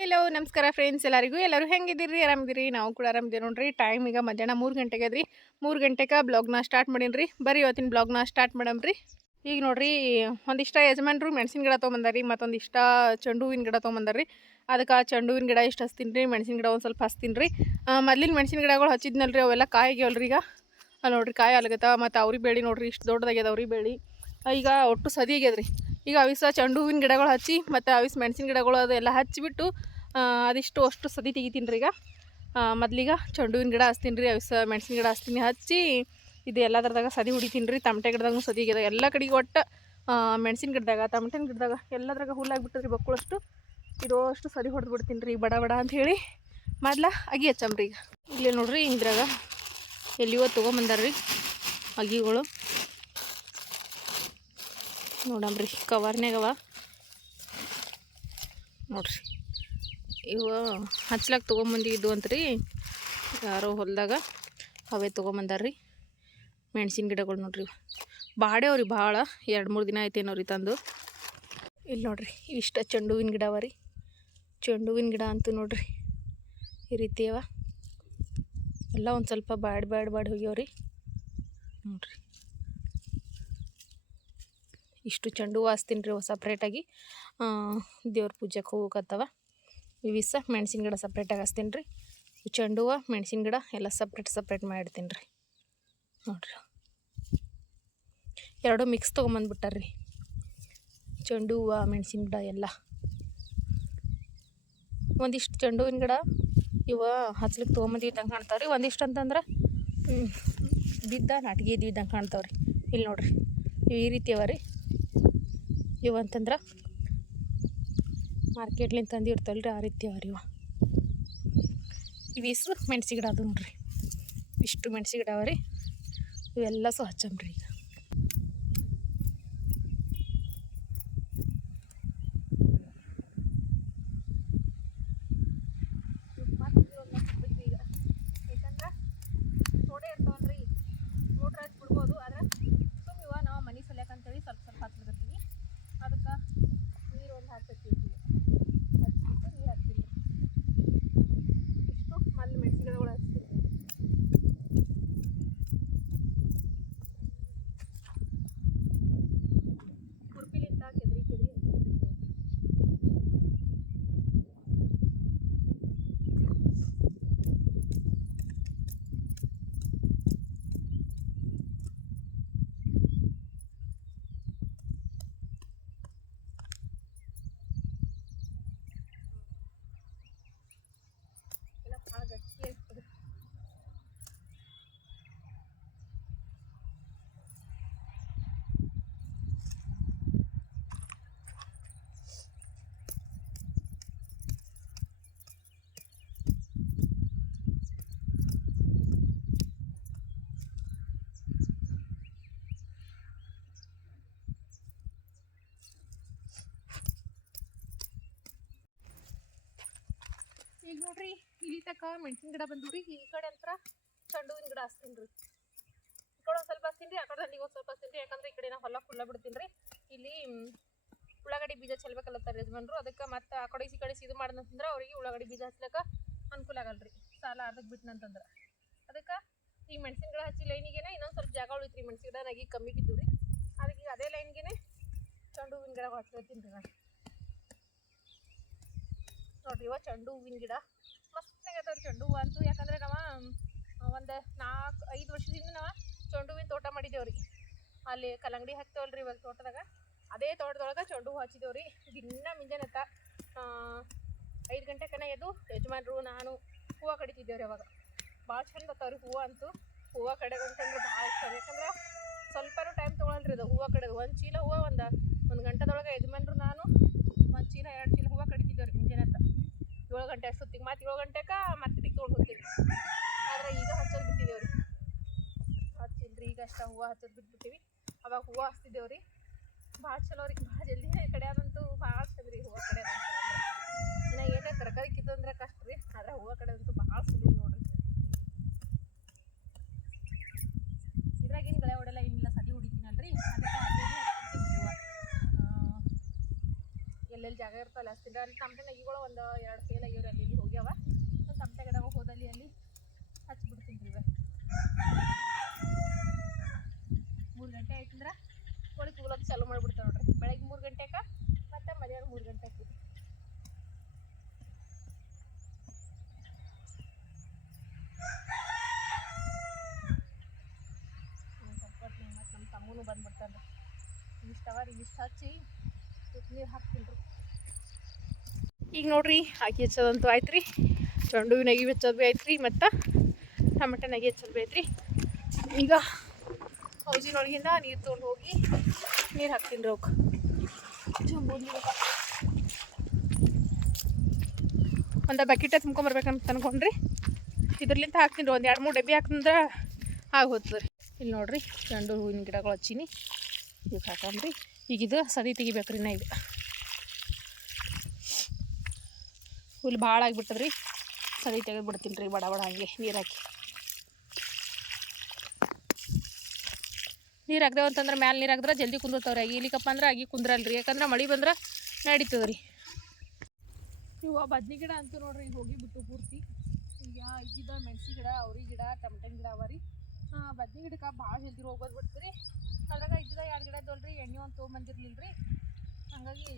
Hello ನಮಸ್ಕಾರ friends ಎಲ್ಲರಿಗೂ. ಎಲ್ಲರೂ ಹೆಂಗಿದ್ದೀರಿ? ಆರಾಮಿದ್ದೀರಿ? ನಾವು ಕೂಡ ಆರಾಮಿದ್ದೀವಿ ನೋಡ್ರಿ. ಟೈಮ್ ಈಗ ಮಧ್ಯಾಹ್ನ ಮೂರು ಗಂಟೆಗೆ ಅದ್ರಿ. ಮೂರು ಗಂಟೆಗೆ ಬ್ಲಾಗ್ನ ಸ್ಟಾರ್ಟ್ ಮಾಡೀನಿ ಬರೀ ಇವತ್ತಿನ ಬ್ಲಾಗ್ನ ಸ್ಟಾರ್ಟ್ ಮಾಡಮ್ರಿ. ಈಗ ನೋಡ್ರಿ ಒಂದಿಷ್ಟ ಯಜಮಾನ್ರು ಮೆಣಸಿನ ಗಿಡ ತೊಗೊಂಬಂದಾರಿ ಮತ್ತೊಂದಿಷ್ಟ ಚೆಂಡು ಹೂವಿನ ಗಿಡ ತೊಗೊಂಬಂದಾರಿ ಅದಕ್ಕೆ ಚೆಂಡು ಹೂವಿನ ಗಿಡ ಇಷ್ಟು ಹಚ್ತೀನಿ ರೀ. ಮೆಣಸಿನ ಗಿಡ ಒಂದು ಸ್ವಲ್ಪ ಹಚ್ತೀನಿ ರೀ ಮೊದ್ಲಿನ ಮೆಣಸಿನ ಗಿಡಗಳು ಹಚ್ಚಿದ್ನಲ್ರಿ ಅವೆಲ್ಲ ಕಾಯಿಗ್ಯಾವಲ್ರಿ ಈಗ. ನೋಡ್ರಿ ಕಾಯಿ ಆಗುತ್ತೆ ಮತ್ತು ಅವ್ರಿ ಬೇಳಿ ನೋಡ್ರಿ ಇಷ್ಟು ದೊಡ್ಡದಾಗ್ಯದ ಅವ್ರಿ ಬೇಳಿ. ಈಗ ಒಟ್ಟು ಸದಿ ಆಗ್ಯದ್ರಿ. ಈಗ ಅವಿಸ ಚೆಂಡು ಹೂವಿನ ಗಿಡಗಳು ಹಚ್ಚಿ ಮತ್ತು ಅವಿಸ್ ಮೆಣಸಿನ ಗಿಡಗಳು ಅದೆಲ್ಲ ಹಚ್ಚಿಬಿಟ್ಟು ಆ, ಅದಿಷ್ಟು ಅಷ್ಟು ಸದಿ ತೆಗಿತೀನಿ ರೀ ಈಗ. ಮೊದ್ಲೀಗ ಮೊದ್ಲಿಗ ಚೆಂಡು ಹೂವಿನ ಗಿಡ ಹಚ್ತೀನಿ ರೀ, ಅವಿಸ ಮೆಣಸಿನ ಗಿಡ ಹಚ್ತೀನಿ, ಹಚ್ಚಿ ಇದು ಎಲ್ಲದ್ರದಾಗ ಸದಿ ಹೊಡಿತೀನಿ ರೀ, ತಮಟೆ ಗಿಡದಾಗೂ ಸದಿ ಗಿಡ ಎಲ್ಲ ಕಡೆಗೆ ಒಟ್ಟು ಮೆಣಸಿನ ಗಿಡದಾಗ, ತಮಟೆನ ಗಿಡದಾಗ ಎಲ್ಲದ್ರಾಗ ಹುಲ್ಲಾಗ್ಬಿಟ್ಟದ್ರಿ ಬಕ್ಕುಳಷ್ಟು. ಇದು ಅಷ್ಟು ಸದಿ ಹೊಡೆದು ಬಿಡ್ತೀನಿ ರೀ, ಬಡ ಬಡ ಅಂತ ಹೇಳಿ ಮೊದ್ಲ ಅಗಿ ಹಚ್ಚಮ್ರಿ ಈಗ. ಇಲ್ಲೇ ನೋಡ್ರಿ ಇದ್ರಾಗ ಎಲ್ಲಿಯೋ ತೊಗೊಂಬಂದಾರ್ರಿ ಅಗಿಗಳು. ನೋಡಮ್ರಿ ಕವರ್ನಾಗವ ನೋಡ್ರಿ. ಇವ ಹಚ್ಲಾಕ ಅಂತ ರೀ ಯಾರೋ ಹೊಲದಾಗ ಅವೇ ತೊಗೊಂಬಂದಾರ್ರಿ. ಮೆಣಸಿನ ಗಿಡಗಳು ನೋಡ್ರಿ ಬಾಡೇ ಅವ್ರಿ ಭಾಳ. ಎರಡು ಮೂರು ದಿನ ಆಯ್ತೇನೋ ರೀ ತಂದು. ಇಲ್ಲಿ ನೋಡ್ರಿ, ಇಷ್ಟ ಚೆಂಡು ಹೂವಿನ ಗಿಡ ಅವ ರೀ. ಚೆಂಡು ಹೂವಿನ ಗಿಡ ಅಂತೂ ನೋಡ್ರಿ. ಈ ರೀತಿ ಅವ. ಎಲ್ಲ ಒಂದು ಸ್ವಲ್ಪ ಬ್ಯಾಡ್ ಬ್ಯಾಡ್ ಬ್ಯಾಡ್ ಹೋಗ್ಯಾವ್ರಿ ನೋಡ್ರಿ. ಇಷ್ಟು ಚೆಂಡು ಹೂವು ಹಚ್ತೀನಿ ರೀ ಸಪ್ರೇಟಾಗಿ ದೇವ್ರ ಪೂಜೆಗೆ ಹೋಗಕತ್ತವ. ಇವಿಸ ಮೆಣಸಿನ ಗಿಡ ಸಪ್ರೇಟಾಗಿ ಹಚ್ತೀನಿ ರೀ ಚೆಂಡು ಹೂವು ಮೆಣಸಿನ ಗಿಡ ಎಲ್ಲ ಸಪ್ರೇಟ್ ಸಪ್ರೇಟ್ ಮಾಡಿಡ್ತೀನಿ ರೀ ನೋಡ್ರಿ. ಎರಡು ಮಿಕ್ಸ್ ತೊಗೊಂಬಂದ್ಬಿಟ್ಟಾರ್ರಿ. ಚೆಂಡು ಹೂವು ಮೆಣಸಿನ ಗಿಡ ಎಲ್ಲ. ಒಂದಿಷ್ಟು ಚೆಂಡು ಹೂವಿನ ಗಿಡ ಇವ ಹಚ್ಲಿಕ್ಕೆ ತೊಗೊಂಬಂದಿದ್ದಂಗೆ ಕಾಣ್ತಾವ್ರಿ. ಒಂದಿಷ್ಟು ಅಂತಂದ್ರೆ ಬಿದ್ದ ನಾಟಿಗೆ ಇದ್ದಿದ್ದಂಗೆ ಕಾಣ್ತಾವ್ರಿ. ಇಲ್ಲಿ ನೋಡ್ರಿ ಇವು ಈ ರೀತಿ ಅವ ರೀ. ಇವು ಮಾರ್ಕೆಟ್ಲಿಂದ ತಂದು ಇರ್ತಾವಲ್ಲ ರೀ ಆ ರೀತಿ ಅವ ರೀ ಇವ ಇವಿಷ್ಟು ಮೆಣಸಿ ಗಿಡ ಅದು ನೋಡ್ರಿ. ಇಷ್ಟು ಮೆಣಸಿ ಗಿಡ ಅವ ರೀ. ಇವೆಲ್ಲ ಸೊ ಹಚ್ಚಮ್ರಿ ಈಗ ನೋಡೇ ಇರ್ತಾವಲ್ರಿ ನೋಡ್ರೆ ಹಚ್ಚಿ ಬಿಡ್ಬೋದು ಆದ್ರೆ ಸುಮ್ಮನೆ ಇವ ನಾವು ಮನೆ ಸಲ್ಯಾಕಂತೇಳಿ ಸ್ವಲ್ಪ ಸ್ವಲ್ಪ ಹಚ್ಲಿಕತ್ತೀವಿ ಅದಕ್ಕೆ ನೀರು ಒಂದು ಹಾಕ್ತೀವಿ ಹಚ್ಬಿಟ್ಟು ನೀರು ಹಾಕ್ತೀವಿ ಇಷ್ಟು ಮಲ್ಲಿ ಮೆಣಸಿನ ಗಿಡಗಳು ಹಚ್ತೀವಿ ಕುರ್ಪಿಲಿಂದ ಕೆದ್ರಿ ಕೆದ್ರಿ ಎಲ್ಲ ಭಾಳ ಗಟ್ಟಿ ಆಗ್ತದೆ ಈಗ ನೋಡ್ರಿ ಇಲ್ಲಿ ತಕ ಮೆಣಸಿನ ಗಿಡ ಬಂದ್ರಿ ಈ ಕಡೆ ಅಂತರ ಚೆಂಡು ಹೂವಿನ ಗಿಡ ಹಚ್ತೀನಿ ರೀ. ಈ ಕಡೆ ಸ್ವಲ್ಪ ಹಚ್ತೀನಿ ಆ ಕಡೆ ನೀವು ಒಂದು ಸ್ವಲ್ಪ ಹಚ್ತೀನಿ ಯಾಕಂದ್ರೆ ಈ ಕಡೆ ನಾವು ಹೊಲ ಫುಲ್ಲ ಬಿಡ್ತೀನಿ ರೀ. ಇಲ್ಲಿ ಉಳ್ಳಾಗಡ್ಡಿ ಬೀಜ ಚೆಲ್ಬೇಕಲ್ಲತ್ತಾರೆ ಯಜಮಾನ್ರು, ಅದಕ್ಕೆ ಮತ್ತೆ ಆ ಕಡೆ ಈ ಕಡೆ ಇದು ಮಾಡ್ದಂತಂದ್ರೆ ಅವ್ರಿಗೆ ಉಳ್ಳಾಗಡ್ಡಿ ಬೀಜ ಹಚ್ಲಕ್ಕ ಅನುಕೂಲ ಆಗಲ್ಲ ರೀ ಸಾಲ ಅರ್ಧಕ್ಕೆ ಬಿಟ್ನಂತಂದ್ರೆ. ಅದಕ್ಕೆ ಈ ಮೆಣಸಿನ ಗಿಡ ಹಚ್ಚಿ ಲೈನಿಗೆ ಇನ್ನೊಂದು ಸ್ವಲ್ಪ ಜಾಗ ಉಳಿತು ರೀ ಮೆಣಸಿನ ಗಿಡ ನಾಗಿ ಕಮ್ಮಿ ಬಿದ್ದು ರೀ ಅದಕ್ಕೆ ಅದೇ ಲೈನ್ಗೆನೆ ಚೆಂಡು ಹೂವಿನ ಗಿಡ ಹಚ್ಕೊತೀನಿ ರೀ ನಾನು. ನೋಡ್ರಿ, ಇವ ಚೆಂಡು ಹೂವಿನ ಗಿಡ. ಆಗತ್ತವ್ರಿ ಚೆಂಡು ಹೂವು ಅಂತೂ, ಯಾಕಂದ್ರೆ ನಾವು ಒಂದು ನಾಲ್ಕು, ಐದು ವರ್ಷದಿಂದ ನಾವು ಚೆಂಡು ಹೂವಿನ ತೋಟ ಮಾಡಿದ್ದೇವ್ರಿ ಅಲ್ಲಿ ಕಲ್ಲಂಗಡಿ ಹಾಕ್ತೇವಲ್ರಿ ಇವಾಗ ತೋಟದಾಗ. ಅದೇ ತೋಟದೊಳಗೆ ಚೆಂಡು ಹೂವು ಹಚ್ಚಿದೇವ್ರಿ. ದಿನ ಮುಂಜಾನೆ ಎತ್ತ ಐದು ಗಂಟೆ ಕನ ಎದ್ದು ಯಜಮಾನ್ರು, ನಾನು ಹೂವು ಕಡಿತಿದ್ದೇವ್ರಿ ಅವಾಗ. ಭಾಳ ಚಂದ ಬರ್ತಾವ್ರಿ ಹೂವು ಅಂತೂ. ಹೂವು ಕಡೆಗಂತಂದ್ರೆ ಭಾಳ ಇಷ್ಟ ಯಾಕಂದ್ರೆ ಸ್ವಲ್ಪನೂ ಟೈಮ್ ತೊಗೊಳಲ್ರಿ ಅದು ಹೂವು ಕಡೆದು. ಒಂದು ಚೀಲ ಹೂವು ಒಂದು ಒಂದು ಗಂಟೆದೊಳಗೆ ಯಜಮಾನ್ರು, ನಾನು ಒಂದು ಚೀಲ, ಎರಡು ಚೀಲ ಹೂವು ಕಡಿತಿದ್ದೇವ್ರಿ ಮುಂಜಾನೆ ಅಂತ ಏಳು ಗಂಟೆ ಅಷ್ಟೊತ್ತಿಗೆ ಮತ್ತೆ ಏಳು ಗಂಟೆಗೆ ಮತ್ತೆ ತೊಗೊಂಡು ಹೋಗ್ತೀವಿ ಆದ್ರೆ ಈಗ ಹಚ್ಚೋದು ಬಿಟ್ಟಿದ್ದೇವ್ರಿ ಹಚ್ಚಿಲ್ರಿ, ಈಗ ಅಷ್ಟ ಹೂವು ಹಚ್ಚೋದು ಬಿಟ್ಬಿಟ್ಟಿವಿ. ಅವಾಗ ಹೂವು ಹಚ್ತಿದ್ದೇವ್ರಿ. ಭಾಳ ಚಲೋ ರೀ, ಭಾಳ ಜಲ್ದಿನೇ ಅದಂತೂ ಭಾಳ ಚಂದ ರೀ ಹೂವು ಕಡೆ ಇನ್ನು ಏನೇ ತರಕಾರಿ ಕಿತ್ತಂದ್ರೆ ಕಷ್ಟ ರೀ, ಆದ್ರೆ ಹೂವು ಕಡೆ ಅಂತೂ ಭಾಳ ಸುಲಭ ನೋಡ್ರಿ. ಎಲ್ಲೆಲ್ಲಿ ಜಾಗ ಇರ್ತಲ್ಲ ಅಸ್ತಿಂದ ಅಲ್ಲಿ ತಮಟೆ ಈಗಳು ಒಂದು ಎರಡು ಸೇಲ್ ಆಗಿವ್ರಿ ಅಲ್ಲಿ ಇಲ್ಲಿ ಹೋಗ್ಯಾವ. ತಮಟೆ ಗಿಡ ಹೋದಲ್ಲಿ ಅಲ್ಲಿ ಹಚ್ಬಿಡ್ತೀನಿ ಇವಾಗ. ಮೂರು ಗಂಟೆ ಆಯ್ತಂದ್ರೆ ಕೋಳಿ ಕೂಲಕ್ಕೆ ಚಾಲು ಮಾಡಿಬಿಡ್ತಾವೆ ನೋಡ್ರಿ. ಬೆಳಗ್ಗೆ ಮೂರು ಗಂಟೆಗೆ ಮತ್ತು ಮಧ್ಯಾಹ್ನ ಮೂರು ಗಂಟೆ ಆಗ್ತದೆ ಮತ್ತು ನಮ್ಮ ತಮ್ಮನೂ ಬಂದ್ಬಿಡ್ತಾನೆ ಇಷ್ಟವ ರೀ, ಇಷ್ಟು ಹಚ್ಚಿ ನೀರು ಹಾಕ್ತೀನಿ ರೀ. ಈಗ ನೋಡ್ರಿ, ಹಾಕಿ ಹಚ್ಚೋದಂತೂ ಆಯ್ತು ರೀ ಚೆಂಡು ಹೂವಿನ ನೆಗಿ ಹಚ್ಚೋದು ಭೀ ಆಯ್ತು ರೀ ಮತ್ತು ಟೊಮೆಟೊ ನಗಿ ಹಚ್ಚೋದು ಭೀ ಆಯ್ತು ರೀ ಈಗ ಹೌಸಿನೊಳಗಿಂದ ನೀರು ತೊಗೊಂಡು ಹೋಗಿ ನೀರು ಹಾಕ್ತೀನಿ ರೀ ಅವ್ಕೆ ಒಂದು ಬಕೆಟ ತುಂಬ್ಕೊಂಬರ್ಬೇಕಂತ ಅನ್ಕೊಂಡ್ರಿ. ಇದ್ರಲಿಂತ ಹಾಕ್ತೀನಿ ರೀ, ಒಂದು ಎರಡು ಮೂರು ಡಬ್ಬಿ ಹಾಕ್ತಂದ್ರೆ ಆಗಿ ಹೋಗ್ತದೆ ರೀ ಇಲ್ಲಿ ನೋಡಿರಿ ಚೆಂಡು ಹೂವಿನ ಗಿಡಗಳು ಹಚ್ಚೀನಿ. ಇದಕ್ಕೆ ಹಾಕೊಂಡ್ರಿ. ಈಗ ಇದು ಸದಿ ತೆಗಿಬೇಕ್ರಿ ನಾ ಈಗ ಹುಲ್ ಭಾಳ ಆಗಿಬಿಟ್ಟದ್ರಿ. ಸದಿ ತೆಗೆದು ಬಿಡ್ತೀನಿ ರೀ, ಬಡ ಬಡ ಹಂಗೆ ನೀರು ಹಾಕಿ. ನೀರು ಹಾಕ್ದೇವು ಅಂತಂದ್ರೆ ಮ್ಯಾಲೆ ನೀರು ಹಾಕಿದ್ರೆ ಜಲ್ದಿ ಕುಂದಿರ್ತಾವ್ರಿ ಆಗಿ ಇಲ್ಲಿಕಪ್ಪ ಅಂದ್ರೆ ಆಗಿ ಕುಂದ್ರಲ್ರಿ, ಯಾಕಂದ್ರೆ ಮಳೆ ಬಂದ್ರೆ ನಡೀತದ್ರಿ. ರೀ ಇವ ಬದ್ನಿ ಗಿಡ ಅಂತೂ ನೋಡ್ರಿ, ಈಗ ಹೋಗಿ ಬಿಟ್ಟು ಪೂರ್ತಿ. ಈಗ ಇದ್ದಿದ್ದ ಮೆಣಸಿ ಗಿಡ, ಅವ್ರಿ ಗಿಡ, ಟಮಟನ್ ಗಿಡ ಅವ ರೀ. ಬದ್ನಿ ಗಿಡಕ್ಕೆ ಭಾಳ ಜಲ್ದಿ ಹೋಗೋದು ಬಿಡ್ತೀರಿ ಅದ್ರಾಗ ಇದ್ದಿದ್ದ ಎರಡು ಗಿಡ ಇದ್ದವಲ್ರಿ ಎಣ್ಣೆ ಒಂದು ತೊಗೊಂಬಂದಿರ್ಲಿಲ್ಲ ರೀ ಹಾಗಾಗಿ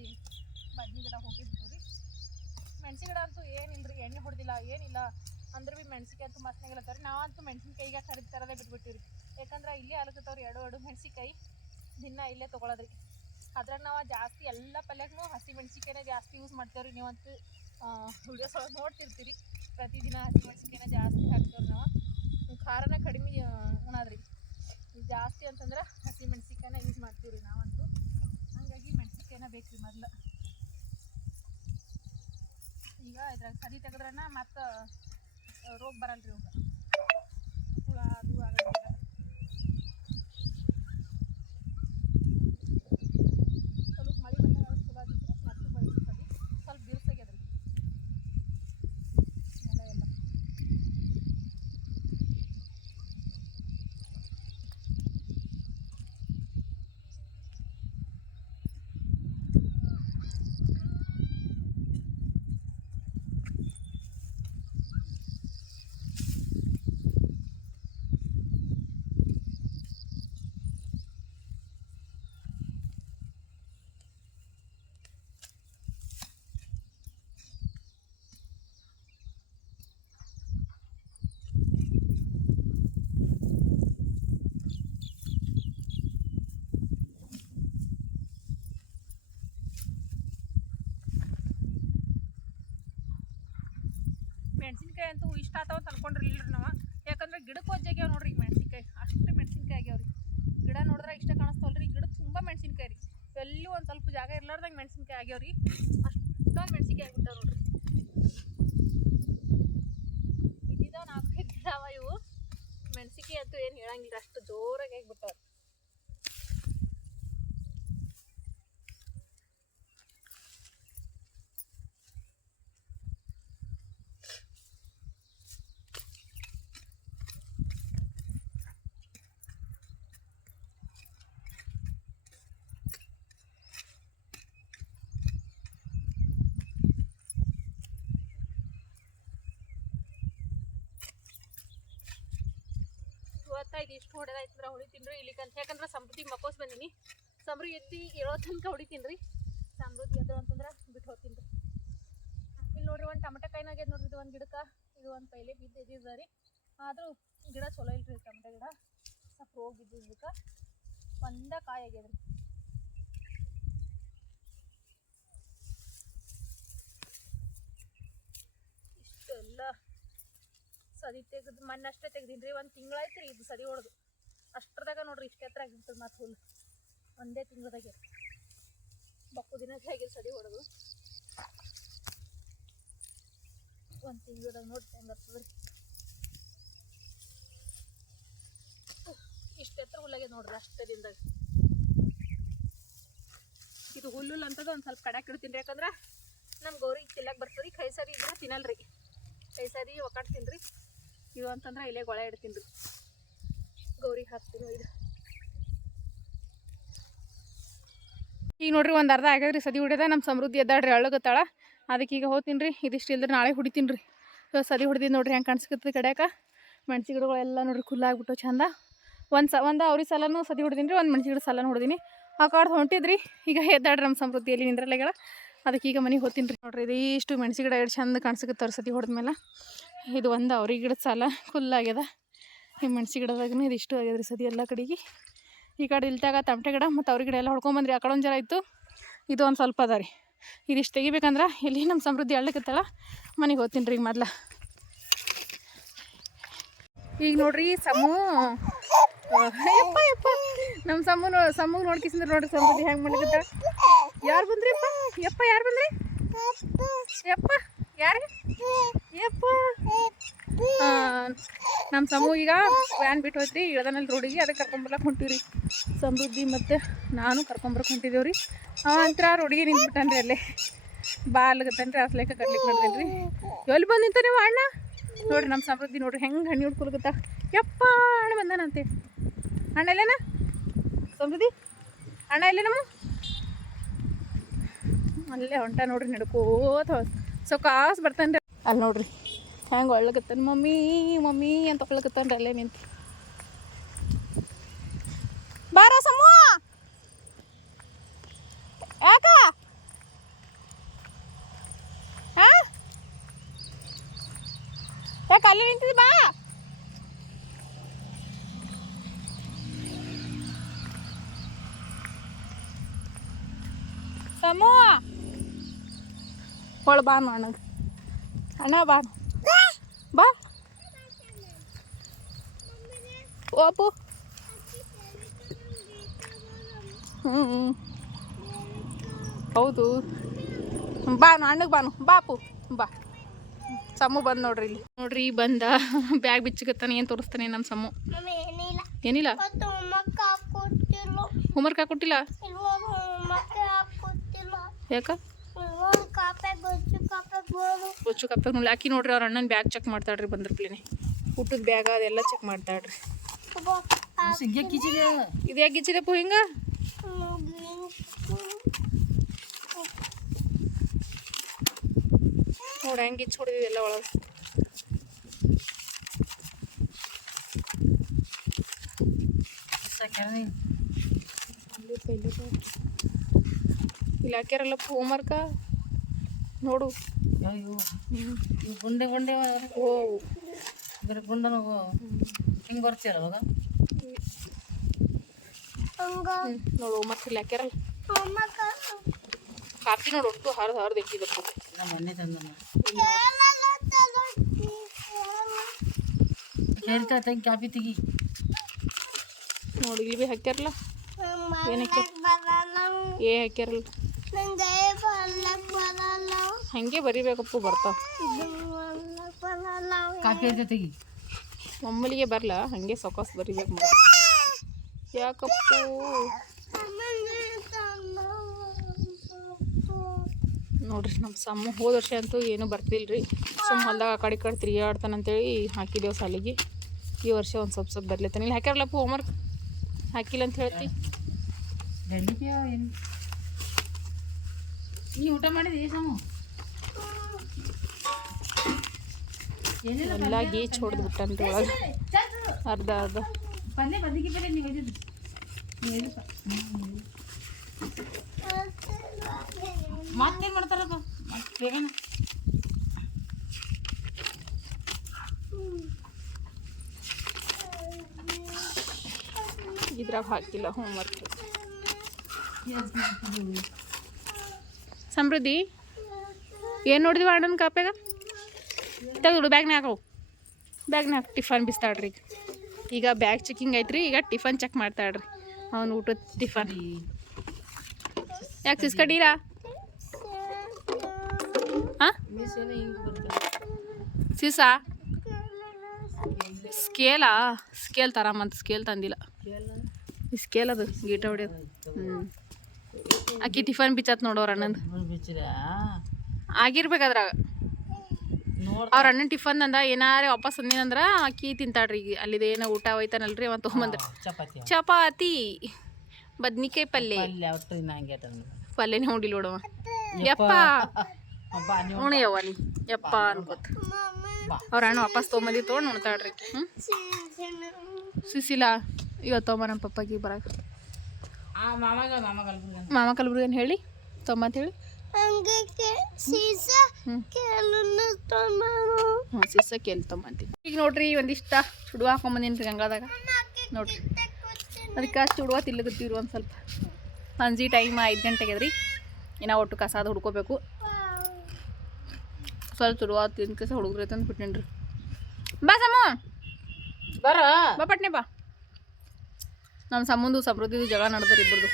ಬದ್ನಿ ಗಿಡ ಹೋಗಿ ಬಿಟ್ಟು ರೀ ಮೆಣಸಿ ಗಿಡ ಅಂತೂ ಏನಿಲ್ಲ ರೀ ಎಣ್ಣೆ ಹೊಡೆದಿಲ್ಲ, ಏನಿಲ್ಲ. ಅಂದ್ರೆ ಭೀ ಮೆಣಸಿಕಾಯಿ ಅಂತೂ ಮಸ್ತ್ನಾಗಿಲ್ಲತ್ತಾರ ನಾವಂತೂ ಮೆಣಸಿನ್ಕಾಯಿಗೆ ಖರೀದಿ ತರದೇ ಬಿಟ್ಬಿಟ್ಟಿವಿ ರೀ ಯಾಕಂದ್ರೆ ಇಲ್ಲೇ ಅಲಕತ್ತವ್ರಿ ಎರಡು ಎರಡು ಮೆಣಸಿಕಾಯಿ ದಿನ ಇಲ್ಲೇ ತೊಗೊಳದ್ರಿ. ಅದ್ರಾಗ ನಾವು ಜಾಸ್ತಿ ಎಲ್ಲ ಪಲ್ಯಕ್ಕೂ ಹಸಿ ಮೆಣಸಿನ್ಕಾಯಿನೇ ಜಾಸ್ತಿ ಯೂಸ್ ಮಾಡ್ತೇವ್ರಿ ನೀವಂತೂ. ವಿಡಿಯೋಸ್ ಒಳಗೆ ನೋಡ್ತಿರ್ತೀರಿ. ಪ್ರತಿದಿನ ಹಸಿ ಮೆಣಸಿಕಾಯಿನ ಜಾಸ್ತಿ ಹಾಕ್ತೇವ್ರಿ ನಾವು. ಖಾರನ ಕಡಿಮೆ ಉಣದ್ರಿ. ಜಾಸ್ತಿ ಅಂತಂದ್ರೆ ಹಸಿ ಮೆಣಸಿಕಾಯಿನ ಯೂಸ್ ಮಾಡ್ತೀವಿ ರೀ ನಾವಂತೂ. ಹಂಗಾಗಿ ಮೆಣಸಿಕಾಯಿನ ಬೇಕು ರೀ ಮೊದ್ಲು. ಈಗ ಇದ್ರಾಗ ಸದಿ ತೆಗೆದ್ರನ ಮತ್ತು ರೋಗ ಬರಲ್ರಿ ಇವಾಗ ಹುಳ ಅದು ಆಗಂಗಿಲ್ಲ ಸ್ವಲ್ಪ ಮಳೆ ಬಂದಾಗ ಚಲೋ ಆಗಿತ್ತು ಮತ್ತು ಬೆಳೆಸ್ತದೆ ಸ್ವಲ್ಪ ಬಿರುಸಾಗ್ಯದ್ರಿ ನೆಲ ಎಲ್ಲ ಮೆಣಸಿನ್ಕಾಯಿ ಅಂತೂ ಇಷ್ಟ ಆತಾವ ಅಂತ ಅನ್ಕೊಂಡಿರ್ಲಿಲ್ಲ ನಾವು. ಯಾಕಂದ್ರೆ ಗಿಡಕ್ಕೆ ಒಜ್ಜಾಗ್ಯಾವ ನೋಡ್ರಿ ಈಗ ಮೆಣಸಿನ್ಕಾಯಿ. ಅಷ್ಟು ಮೆಣಸಿನ್ಕಾಯಿ ಆಗ್ಯಾವ್ರಿ ಗಿಡ ನೋಡಿದ್ರೆ ಇಷ್ಟ ಕಾಣಿಸ್ತವಲ್ರಿ. ಗಿಡ ತುಂಬ ಮೆಣಸಿನ್ಕಾಯಿ ರೀ. ಎಲ್ಲಿ ಒಂದು ಸ್ವಲ್ಪ ಜಾಗ ಇರ್ಲಾರ್ದಂಗೆ ಮೆಣಸಿನ್ಕಾಯಿ ಆಗ್ಯಾವ್ರಿ ಅಷ್ಟೊಂದು ಮೆಣಸಿನ್ಕಾಯಿ ಆಗಿಬಿಟ್ಟಾವ ನೋಡ್ರಿ. ಇದ್ದಿದ್ದಾವ ನಾಲ್ಕೈದು ಗಿಡ ಅವ ಇವು. ಮೆಣಸಿನ್ಕಾಯಿ ಅಂತೂ ಏನು ಹೇಳಂಗಿಲ್ಲ ಅಷ್ಟು ಜೋರಾಗಿ ಆಗಿಬಿಟ್ಟಾವ ಇವತ್ತಾಯ್ತು ಇಷ್ಟು ಹೊಡೆದಾಯ್ತಂದ್ರೆ ಹೊಡಿತೀನಿ ಇಲ್ಲಿ ಕಂತ ಯಾಕಂದ್ರೆ ಸಮೃದ್ಧಿ ಮಕ್ಕೋಸ್ ಬಂದೀನಿ. ಸಮೃದ್ಧಿ ಇರೋ ತನಕ ಹೊಡಿತೀನಿ ರೀ ಸಮೃದ್ಧಿ ಎದ್ದು ಅಂತಂದ್ರೆ ಬಿಟ್ಟು ಹೋಗ್ತೀನಿ ರೀ ಇಲ್ಲಿ ನೋಡ್ರಿ ಒಂದು ಟಮಟ ಆಗ್ಯದ ನೋಡ್ರಿ, ಇದು ಒಂದು ಗಿಡಕ್ಕೆ, ಇದು ಒಂದು ಪೈಲೆ ಬಿದ್ದು ರೀ ಆದರೂ ಗಿಡ ಚಲೋ ಇಲ್ರಿ ಟಮಟ ಗಿಡ. ಸ್ವಲ್ಪ ರೋಗ ಬಿದ್ದಿದ್ದಕ್ಕೆ ಒಂದ ಕಾಯಿ ಆಗ್ಯದ ರೀ ಇಷ್ಟೆಲ್ಲ ಸದಿ ತೆಗೆದು ತೆಗ್ದೀನಿ ರೀ ಒಂದು ತಿಂಗಳಾಯ್ತು ರೀ ಇದು ಸದಿ ಹೊಡೆದು ಅಷ್ಟ್ರದಾಗ ನೋಡ್ರಿ ಇಷ್ಟು ಎತ್ತರ ಆಗಿರ್ತದೆ ಮತ್ತು ಹುಲ್ಲು. ಒಂದೇ ತಿಂಗಳದಾಗೆ ಬಕ್ಕು ದಿನದ ಹೇಗೆ ಸದಿ ಹೊಡೆದು. ಒಂದು ತಿಂಗಳದಾಗ ನೋಡಿ ಹೆಂಗೆ ಬರ್ತದೆ ಇಷ್ಟು ಎತ್ತರ ಹುಲ್ಲಾಗ್ಯದ ನೋಡ್ರಿ ಅಷ್ಟೇ ದಿನದಾಗ. ಇದು ಹುಲ್ಲು ಅಂತದ ಒಂದು ಸ್ವಲ್ಪ ಕಡಾಕ್ ಇಡ್ತೀನಿ ಯಾಕಂದ್ರೆ ನಮ್ಮ ಗೌರಿ ತಿನ್ನಕ್ಕೆ ಬರ್ತದೆ ಕೈ ಸರಿ ಇದ್ರೆ ತಿನ್ನಲ್ರಿ. ಕೈ ಸರಿ ಒಕ್ಕಾಡ್ತೀನಿ ರೀ ಇದು ಅಂತಂದ್ರೆ ಇಲ್ಲೇ ಗೊಳೆ ಇಡ್ತೀನಿ ರೀ. ಗೌರಿಗೆ ಹಾಕ್ತೀನಿ ಇದು ಈಗ ನೋಡ್ರಿ, ಒಂದು ಅರ್ಧ ಆಗ್ಯದ್ರಿ ಸದಿ ಹೊಡೆದ ನಮ್ಮ ಸಮೃದ್ಧಿ ಎದ್ದಾಡ್ರಿ ಅಳಗತ್ತಾಳ ಅದಕ್ಕೆ ಈಗ ಹೋಗ್ತೀನಿ ರೀ, ಇದಿಷ್ಟು ಇಲ್ದ್ರೆ ನಾಳೆ ಹೊಡಿತೀನಿ ರೀ. ಸದಿ ಹೊಡೆದಿದ್ದು ನೋಡ್ರಿ, ಹೆಂಗೆ ಕಾಣಿಸ್ಕತ್ರಿ ಕಡೆಯಕ. ಮೆಣಸಿ ಗಿಡಗಳೆಲ್ಲ ನೋಡ್ರಿ ಕುಲ್ಲಾಗ್ಬಿಟ್ಟು ಚಂದ. ಒಂದು ಸ, ಒಂದು ಅವ್ರಿ ಸಲನೂ ಸದಿ ಹೊಡ್ದೀನಿ ರೀ, ಒಂದು ಮೆಣಸಿ ಗಿಡ ಸಲನ ಹೊಡ್ದೀನಿ. ಆ ಕಾಡ್ದು ಹೊಂಟಿದ್ರಿ ಈಗ ಎದ್ದಾಡ್ರಿ ನಮ್ಮ ಸಮೃದ್ಧಿಯಲ್ಲಿ ನಿಂದ್ರಲ್ಲೆಗಳ. ಅದಕ್ಕೆ ಈಗ ಮನೆಗೆ ಹೋಗ್ತೀನಿ ರೀ. ನೋಡ್ರಿ, ಇದು ಇಷ್ಟು ಮೆಣಸಿ ಗಿಡ ಎಷ್ಟು ಚಂದ ಕಾಣಿಸ್ಕತ್ತವ್ರ ಸತಿ ಹೊಡೆದ್ಮೇಲೆ. ಇದು ಒಂದು ಅವ್ರಿ ಗಿಡದ ಸಾಲ ಕುಲ್ಲಾಗ್ಯದ ಈ ಮೆಣಸಿ ಗಿಡದಾಗೂ ಇದು ಇಷ್ಟು ಆಗ್ಯದ ರೀ ಸದಿ ಎಲ್ಲ ಕಡೆಗೆ. ಈ ಕಡೆ ಇಲ್ತಾಗ ತಮಟೆ ಗಿಡ ಮತ್ತು ಅವ್ರ ಗಿಡ ಎಲ್ಲ ಹೊಡ್ಕೊಂಬಂದ್ರಿ ಆ ಕಡೆ ಒಂದು ಜರ ಇತ್ತು. ಇದು ಒಂದು ಸ್ವಲ್ಪ ಅದ ರೀ. ಇದಿಷ್ಟು ತೆಗಿಬೇಕಂದ್ರೆ ಇಲ್ಲಿ ನಮ್ಮ ಸಮೃದ್ಧಿ ಅಳ್ಳಕತ್ತಳ ಮನೆಗೆ ಹೋಗ್ತೀನಿ ರೀ ಈಗ ಮೊದ್ಲ. ಈಗ ನೋಡ್ರಿ ಸಮೂ ಯಪ್ಪ ಯಪ್ಪ. ನಮ್ಮ ಸಮೂ ಸಮೂ ನೋಡ್ಕಿಸಿದ್ರೆ ನೋಡ್ರಿ ಸಮೃದ್ಧಿ ಹೆಂಗೆ ಮಾಡ್ಲಿಕತ್ತ ಯಾರು ಬಂದ್ರಿ ಯಪ್ಪ? ಯಪ್ಪ, ಯಾರು ಬಂದ್ರಿ? ಯಪ್ಪ ಯಾರು ಯಪ್ಪ. ನಮ್ಮ ಸಮೂಹ ಈಗ ವ್ಯಾನ್ ಬಿಟ್ಟು ಹೋಯ್ತ್ರಿ ಇಳ್ದನಲ್ಲಿ ರೋಡಿಗೆ ಅದಕ್ಕೆ ಕರ್ಕೊಂಬರ್ಲಕ್ಕೆ ರೀ ಸಮೃದ್ಧಿ ಮತ್ತು ನಾನು ಕರ್ಕೊಂಬರಕ್ಕೆ ಹೊಂಟಿದ್ದೇವೆ ರೀ ಅಂತರ ರೋಡಿಗೆ ನಿಂತ್ಬಿಟ್ಟನ್ರಿ ಅಲ್ಲೇ. ಬಾಲ್ಗತ್ತನ್ರಿ ಅಸ್ಲೇಕ ಕರ್ಲಿಕ್ಕೆ ರೀ ಎಲ್ಲಿ ಬಂದು ನಿಂತ ನೀವು ಅಣ್ಣ? ನೋಡ್ರಿ ನಮ್ಮ ಸಮೃದ್ಧಿ ನೋಡ್ರಿ, ಹೆಂಗೆ ಹಣ್ಣು ಹಿಡ್ಕೊಲ್ಗತ್ತ ಯಪ್ಪ, ಅಣ್ಣ ಬಂದಾನಂತೆ. ಅಣ್ಣ ಇಲ್ಲೇನ? ಸಮೃದ್ಧಿ? ಅಣ್ಣ ಇಲ್ಲೇ ನಮ್ಮ ಅಲ್ಲೇ ಹೊಂಟ ನೋಡ್ರಿ, ನಡ್ಕೋತ ಸೊ ಕಾಸು ಬರ್ತಾನೆ ಅಲ್ಲಿ ನೋಡ್ರಿ. ಹೆಂಗೆ ಒಳ್ಳಗತ್ತಾನ ಮಮ್ಮಿ ಮಮ್ಮಿ ಅಂತ ಒಳ್ಳಗತ್ತಾನ್ರಿ ಅಲ್ಲೇ ನಿಂತು ಬಾರ ಸಮೂ ಯಾಕ ಹಾ ಯಾಕೆ ಅಲ್ಲಿ ನಿಂತಿದ್ದಿ ಬಾ ಸಮೂ ಹೊಳ ಬಾ ಅಣ್ಣಗೆ ಅಣ್ಣ ಬಾ ಬಾ ಓಪು ಹ್ಞೂ ಹೌದು. ಬಾನು ಅಣ್ಣಗೆ ಬಾನು ಬಾಪು ಬಾ ಸಮು ಬಂದ್ ನೋಡ್ರಿ ಇಲ್ಲಿ. ನೋಡ್ರಿ ಬಂದ. ಬ್ಯಾಗ್ ಬಿಚ್ಚಿಗತ್ತಾನೆ ಏನು ತೋರಿಸ್ತಾನೆ ನಮ್ಮ ಸಮ್ಮು ಏನಿಲ್ಲ. ಹೋಮ್ವರ್ಕ್ ಹಾಕೊಟ್ಟಿಲ್ಲ. ಯಾಕ? ಗೊಚ್ಚು ಕಪ್ಪ ನೋಡಿ ಹಾಕಿ ನೋಡ್ರಿ ಅವ್ರ ಅಣ್ಣನ ಬ್ಯಾಗ್ ಚೆಕ್ ಮಾಡ್ತಾಳ್ರಿ ಬಂದ್ರಪ್ಲೇನೆ. ಊಟದ ಬ್ಯಾಗ್ ಅದೆಲ್ಲ ಚೆಕ್ ಮಾಡ್ತಾಳ್ರಿ. ಇದು ಯಾಕೆ ಹಿಂಗ ನೋಡಿ ಹೆಂಗೆ ಗಿಚ್ಚಿ ಹೊಡೆದಿದೆಲ್ಲ ಒಳಗೆ ಇಲ್ಲಿ ಹಾಕ್ಯಾರಲ್ಲಪ್ಪ ಹೋಮ್ವರ್ಕ ನೋಡು. ಗುಂಡೆ ಗುಂಡೆ. ಓ. ಗುಂಡನ ಹಿಂಗೆ ಬರ್ತೀಯಲ್ಲ ಅವಾಗ? ನೋಡು ಮತ್ತಿಲ್ಲ ಇಲ್ಲಿ ಹಾಕ್ಯಾರಲ್ಲ. ಕಾಫಿ ನೋಡು ಒಟ್ಟು ಹರಿದು ಹರಿದು ಎಕ್ಕಿದಪ್ಪ ನಮ್ಮ ಮನೆ ತಂದಮ್ಮ. ಹೇಳ್ತಾ ತಂಗಿ ಕಾಫಿ ತೆಗಿ. ನೋಡಿ ಇಲ್ಲಿ ಭೀ ಹಾಕ್ಯಾರಲ್ಲ. ಏನಕ್ಕೆ? ಏ ಹಾಕ್ಯಾರಲ್ಲ. ಹಂಗೆ ಬರಿಬೇಕಪ್ಪ ಬರ್ತಾವ ಕಾಫಿ ತೆಗಿ. ಮಮ್ಮಲಿಗೆ ಬರಲ್ಲ ಹಂಗೆ ಸೊಕಾಸ್ ಬರಿಬೇಕು ಯಾಕಪ್ಪ? ನೋಡ್ರಿ ನಮ್ಮ ಸಮ್ಮ ಹೋದ ವರ್ಷ ಅಂತೂ ಏನೂ ಬರ್ತಿಲ್ಲ ರೀ ಸುಮ್ಮ ಹೊಲ್ದಾಗ ಆ ಕಡೆ ಈ ಕಡೆ ತಿರುಗಾಡ್ತಾನಂತೇಳಿ ಹಾಕಿದ್ದೇವೆ ಸಾಲಿಗೆ. ಈ ವರ್ಷ ಒಂದು ಸ್ವಲ್ಪ ಸ್ವಲ್ಪ ಬರ್ಲತ್ತಾನೆ ಇಲ್ಲಿ ಹಾಕ್ಯಾರಲ್ಲಪ್ಪ ಹೋಮ್ವರ್ಕ್ ಹಾಕಿಲ್ಲ ಅಂತ ಹೇಳ್ತಿ. ನೀ ಊಟ ಮಾಡಿದಿ ಸಾಮು ಎಲ್ಲ ಗೀಚ್ ಹೊಡೆದು ಬಿಟ್ಟಂತೆ ಒಳಗೆ. ಅರ್ಧ ಅರ್ಧ. ಮತ್ತೇನು ಮಾಡ್ತಾರಪ್ಪ? ಬೇಗನೆ. ಇದ್ರಾಗ ಹಾಕಿಲ್ಲ ಹೋಮ್ವರ್ಕ್ ಸಮೃದ್ಧಿ ಏನು ನೋಡಿದ್ವಿ ಅಣ್ಣನ ಕಾಪ್ಯಾಗ ತೆಗೆದು ಹಾಕು ಹಾಕವು ಹಾಕಿ. ಟಿಫನ್ ಬಿಸ್ತಾಳ್ರಿ ಈಗ ಈಗ ಬ್ಯಾಗ್ ಚೆಕಿಂಗ್ ಐತ್ರಿ ಈಗ ಟಿಫನ್ ಚೆಕ್ ಮಾಡ್ತಾಡ್ರಿ ಅವ್ನು ಊಟದ ಟಿಫನ್. ಯಾಕೆ ಸಿಸ್ಕಡೀರಾ? ಹಾಂ ಸಿಸಾ? ಸ್ಕೇಲಾ? ಸ್ಕೇಲ್ ತರಮ್ಮಂತ ಸ್ಕೇಲ್ ತಂದಿಲ್ಲ. ಈ ಸ್ಕೇಲ್ ಅದು ಗೀಟ ಹೊಡಿಯೋದು ಹ್ಞೂ ಅಕ್ಕಿ ಟಿಫನ್ ಬಿಚ್ಚತ್ ನೋಡೋರ ಅಣ್ಣಂದು. ಆಗಿರ್ಬೇಕಾದ್ರಾಗ ಅವ್ರ ಅಣ್ಣನ ಟಿಫನ್ ಅಂದ ಏನಾರೇ ವಾಪಸ್ ಅಂದಿನಂದ್ರ ಅಕ್ಕಿ ತಿಂತಾಳ್ರಿ ಈಗ ಅಲ್ಲಿದ ಏನೋ ಊಟ ಹೋಯ್ತಾನಲ್ರಿ ಅವ ತೊಗೊಂಬಂದ್ರ. ಚಪಾತಿ ಚಪಾತಿ ಬದ್ನಿಕಾಯಿ ಪಲ್ಯ ಪಲ್ಯನೇ ಉಂಡಿಲ್ಲ ನೋಡವ ಯಪ್ಪ. ಹಬ್ಬ ನೀವು ಉಣಿ ನೀ ಯಪ್ಪ ಅನ್ಕೋತ. ಅವ್ರ ಅಣ್ಣ ವಾಪಸ್ ತೊಗೊಂಬಂದಿ ತೊಗೊಂಡು ಉಣ್ತಾಳ್ರಿ. ಹ್ಞೂ ಸುಶೀಲಾ ಇವತ್ತು ತೊಗೊಂಬ ನಮ್ಮ ಪಪ್ಪಾಗಿ ಬರಾಕ. ಆ ಮಾಮಗ ಮಾಮ ಕಲ್ಬುರ್ಗಿ ಅಂತ ಹೇಳಿ ತೊಂಬತ್ ಹೇಳಿ. ಸೀಸ ಕೇಳಿ ಈಗ ನೋಡ್ರಿ ಒಂದಿಷ್ಟ ಚುಡುವ ಹಾಕೊಂಬಂದಿನ್ರಿ ರೀ ಗಂಗಾದಾಗ. ನೋಡ್ರಿ. ಅದಕ್ಕೆ ಅಷ್ಟು ಚುಡುವ ತಿಲ್ಲಗತ್ತೀವ್ರಿ ಒಂದು ಸ್ವಲ್ಪ. ಸಂಜೆ ಟೈಮ್ ಐದು ಗಂಟೆಗೆ ರೀ ಇನ್ನು ಒಟ್ಟು ಕಸ ಅದು ಹುಡ್ಕೋಬೇಕು. ಸ್ವಲ್ಪ ಚುಡುವ ತಿಂದು ಕಸ ಹುಡುಗ್ರಿ ತಂದು ಬಿಟ್ಟಿನ್ರಿ. ಬಾ ಸಮ. ಬರ. ಬಾ ಪಟ್ನೆ ಬಾ. ನಮ್ಮ ಸಂಬಂಧ ಸಮೃದ್ಧಿದು ಜಗಳ ನಡೆದ್ರಿ ಇಬ್ಬರದು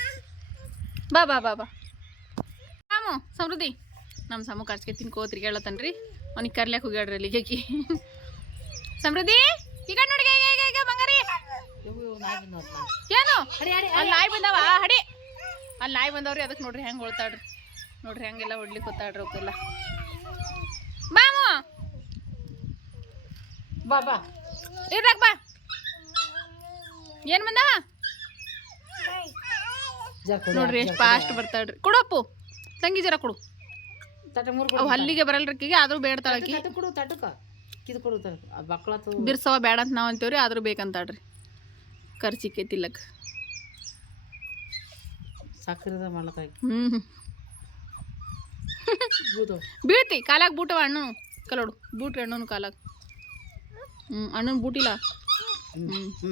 ಬಾ ಬಾ ಬಾ ಬಾ. ಸಮೃದ್ಧಿ. ನಮ್ಮ ಸಮ ಕರ್ಸ್ಕೆ ತಿನ್ಕೋ ತಿರ್ಗಾಳತ್ತನ್ರಿ ರೀ ಅವ್ನಿಗೆ ಕರ್ಲ್ಯಾಕ ಹೋಗ್ಯಾಡ್ರಿ ಅಲ್ಲಿಗೆ ಆಕಿ ಸಮೃದ್ಧಿ ಈಗ ನೋಡಿ ಈಗ ಈಗ ಈಗ ಬಂಗಾರಿ. ಏನು? ಅಲ್ಲಿ ನಾಯಿ ಬಂದವ? ಹಡಿ. ಅಲ್ಲಿ ನಾಯಿ ಬಂದವ್ರಿ ಅದಕ್ಕೆ ನೋಡ್ರಿ ಹೆಂಗೆ ಹೊಳ್ತಾಡ್ರಿ ನೋಡ್ರಿ ಹೆಂಗೆಲ್ಲ ಹೊಡ್ಲಿಕ್ಕೆ ಹೊತ್ತಾಡ್ರಿ ಅವಕ್ಕೆಲ್ಲ ಬಾಮು. ಬಾ ಬಾ. ಇರ್ರಾಕ್ ಬಾ. ಏನು ಬಂದಾವ? ನೋಡ್ರಿ ಎಷ್ಟು. ಫಾಸ್ಟ್ ಬರ್ತಾಡ್ರಿ ಕೊಡಪ್ಪು ತಂಗಿ ಜರ ಕೊಡು. ತಟ ಮೂರು ಅವು ಹಲ್ಲಿಗೆ ಆದರೂ ಆದ್ರೂ ಬೇಡ್ತಾಳಕಿ ತಟ ಕೊಡು ಕಿದು ಕೊಡು ಬಕ್ಳತ್ತು ಬಿರ್ಸವ ಬೇಡ ಅಂತ ನಾವು ಅಂತೀವ್ರಿ ಆದ್ರೂ ಬೇಕಂತಾಳ್ರಿ. ಖರ್ಚಿಕೆ ತಿಲ್ಲಕ್. ಸಕ್ಕರೆದ ಮಾಡ್ಲತ್ತಾಗಿ ಹ್ಞೂ ಬೂದು ಬೀಳ್ತಿ ಕಾಲಾಗ ಬೂಟವ ಅಣ್ಣ ಕಲೋಡು ಬೂಟ್ ಅಣ್ಣನು ಕಾಲಾಗ. ಹ್ಞೂ ಅಣ್ಣನ ಬೂಟಿಲ್ಲ. ಹ್ಞೂ